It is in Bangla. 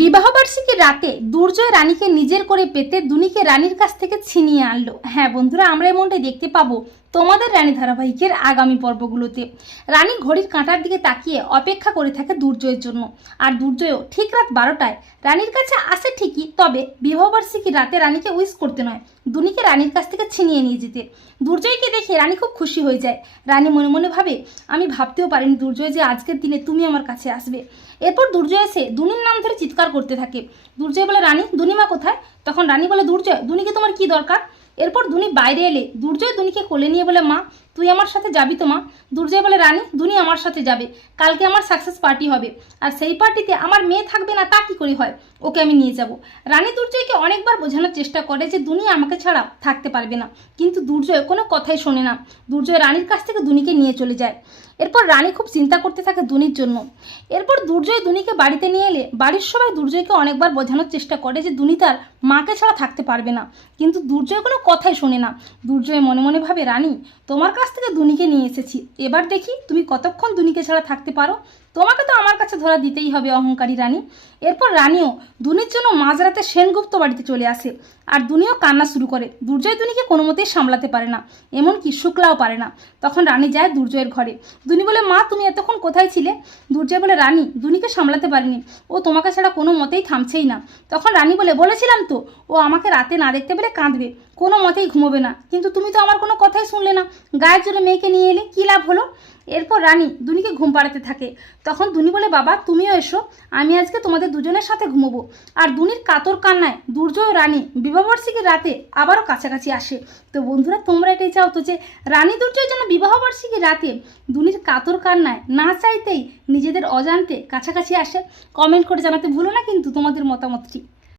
বিবাহবার্ষিকীর রাতে দুর্জয় রানীকে নিজের করে পেতে দুনিকে রানীর কাছ থেকে ছিনিয়ে আনলো। হ্যাঁ বন্ধুরা, আমরা এমনটাই দেখতে পাবো। তোমাদের রানী ধারাবাহিকের আগামী পর্বগুলোতে। রানী ঘড়ির কাঁটার দিকে তাকিয়ে অপেক্ষা করে থাকে দুর্জয়ের জন্য। আর দুর্জয়ও ঠিক রাত বারোটায় রানীর কাছে আসে ঠিকই, তবে বিবাহবার্ষিকী রাতে রানীকে উইশ করতে নয়, দুনিকে রানীর কাছ থেকে ছিনিয়ে নিয়ে যেতে। দুর্জয়কে দেখে রানী খুব খুশি হয়ে যায়। রানী মনে মনে ভাবে, আমি ভাবতেও পারিনি দুর্জয় যে আজকের দিনে তুমি আমার কাছে আসবে। এরপর দুর্জয় এসে দুনির নাম ধরে চিৎকার করতে থাকে। দুর্জয় বলে, রানী, দুনিমা কোথায়? তখন রানী বলে, দুর্জয়, দুনিকে তোমার কি দরকার? এরপর দুনি বাইরে এলে দুর্জয় দুনিকে কোলে নিয়ে বলে মা তুই আমার সাথে যাবি তো মা? দুর্জয় বলে, রানী দুনি আমার সাথে যাবে। কালকে আমার সাকসেস পার্টি হবে। আর সেই পার্টিতে আমার মেয়ে থাকবে না, তা কি করে হয়? ওকে আমি নিয়ে যাব। রানী দুর্জয়কে অনেকবার বোঝানোর চেষ্টা করে যে দুনি আমাকে ছাড়া থাকতে পারবে না। কিন্তু দুর্জয় কোনো কথাই শোনে না। দুর্জয় রানীর কাছ থেকে দুনিকে নিয়ে চলে যায়। এরপর রানী খুব চিন্তা করতে থাকে দুনির জন্য। এরপর দুর্জয় দুনিকে বাড়িতে নিয়ে এলে বাড়ির সবাই দুর্জয়কে অনেকবার বোঝানোর চেষ্টা করে যে দুনি তার মাকে ছাড়া থাকতে পারবে না। কিন্তু দুর্জয় কোনো কথাই শোনে না। দুর্জয় মনে মনে ভাবে, রানী, তোমার কাছ থেকে দুনিকে নিয়ে এসেছি। এবার দেখি তুমি কতক্ষণ দুনিকে ছাড়া থাকতে পারো? তোমাকে তো আমার কাছে ধরা দিতেই হবে, অহংকারী রানী। এরপর রানীও দুনির জন্য মাঝরাতে সেনগুপ্ত বাড়িতে চলে আসে আর দুনিও কান্না শুরু করে। দুর্জয় দুনিকে কোনো মতেই সামলাতে পারে না, এমনকি শুক্লাও পারে না। তখন রানী যায় দুর্জয়ের ঘরে। দুনি বলে, মা, তুমি এতক্ষণ কোথায় ছিলে? দুর্জয় বলে, রানী দুনিকে সামলাতে পারিনি। ও তোমাকে ছাড়া কোনো মতেই থামছেই না। তখন রানী বলে, বলেছিলাম তো, ও আমাকে রাতে না দেখতে পেলে কাঁদবে কোনো মতেই ঘুমোবে না। কিন্তু তুমি তো আমার কোনো কথাই শুনলে না। গায়ের জন্য মেয়েকে নিয়ে এলে কী লাভ হলো? এরপর রানী দুনিকে ঘুম পাড়াতে থাকে। তখন দুনি বলে, বাবা, তুমিও এসো। আমি আজকে তোমাদের দুজনের সাথে ঘুমোবো। আর দুনির কাতর কান্নায় দুর্জয় রানী বিবাহবার্ষিকীর রাতে আবারও কাছাকাছি আসে। তো বন্ধুরা, তোমরা এটাই চাও তো যে, রানী দুর্জয় যেন বিবাহবার্ষিকীর রাতে দুনির কাতর কান্নায় না চাইতেই নিজেদের অজান্তে কাছাকাছি আসে। কমেন্ট করে জানাতে ভুলো না কিন্তু তোমাদের মতামতটি।